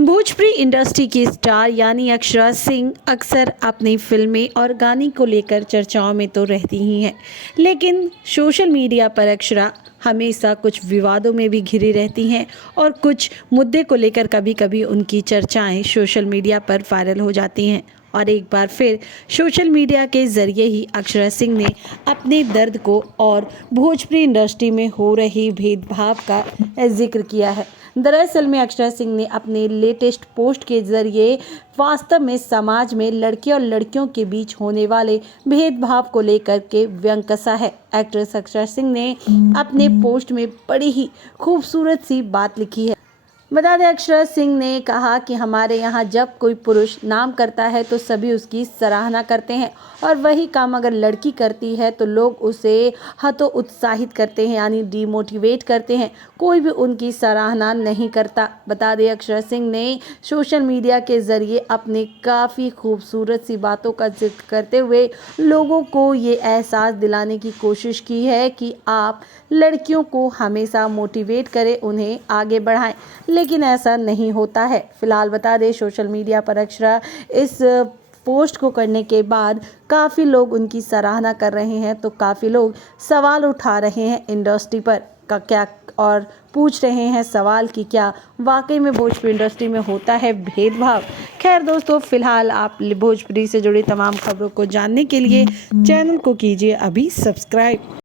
Bhojpuri industry की star यानी अक्षरा सिंह अक्सर अपनी फिल्में और गाने को लेकर चर्चाओं में तो रहती ही हैं, लेकिन सोशल मीडिया पर अक्षरा हमेशा कुछ विवादों में भी घिरी रहती हैं और कुछ मुद्दे को लेकर कभी कभी उनकी चर्चाएं सोशल मीडिया पर वायरल हो जाती हैं। और एक बार फिर सोशल मीडिया के ज़रिए ही अक्षरा सिंह ने अपने दर्द को और भोजपुरी इंडस्ट्री में हो रही भेदभाव का जिक्र किया है। दरअसल में अक्षरा सिंह ने अपने लेटेस्ट पोस्ट के जरिए वास्तव में समाज में लड़के और लड़कियों के बीच होने वाले भेदभाव को लेकर के व्यंग कसा है। एक्ट्रेस अक्षरा सिंह ने अपने पोस्ट में बड़ी ही खूबसूरत सी बात लिखी है। बता दें, अक्षरा सिंह ने कहा कि हमारे यहाँ जब कोई पुरुष नाम करता है तो सभी उसकी सराहना करते हैं, और वही काम अगर लड़की करती है तो लोग उसे हतोत्साहित करते हैं, यानी डीमोटिवेट करते हैं। कोई भी उनकी सराहना नहीं करता। बता दें, अक्षरा सिंह ने सोशल मीडिया के ज़रिए अपनी काफ़ी खूबसूरत सी बातों का जिक्र करते हुए लोगों को ये एहसास दिलाने की कोशिश की है कि आप लड़कियों को हमेशा मोटिवेट करें, उन्हें आगे बढ़ाएं, लेकिन ऐसा नहीं होता है। फिलहाल बता दें, सोशल मीडिया पर अक्षरा इस पोस्ट को करने के बाद काफ़ी लोग उनकी सराहना कर रहे हैं, तो काफ़ी लोग सवाल उठा रहे हैं इंडस्ट्री पर का क्या, और पूछ रहे हैं सवाल कि क्या वाकई में भोजपुरी इंडस्ट्री में होता है भेदभाव। खैर दोस्तों, फिलहाल आप भोजपुरी से जुड़ी तमाम खबरों को जानने के लिए चैनल को कीजिए अभी सब्सक्राइब।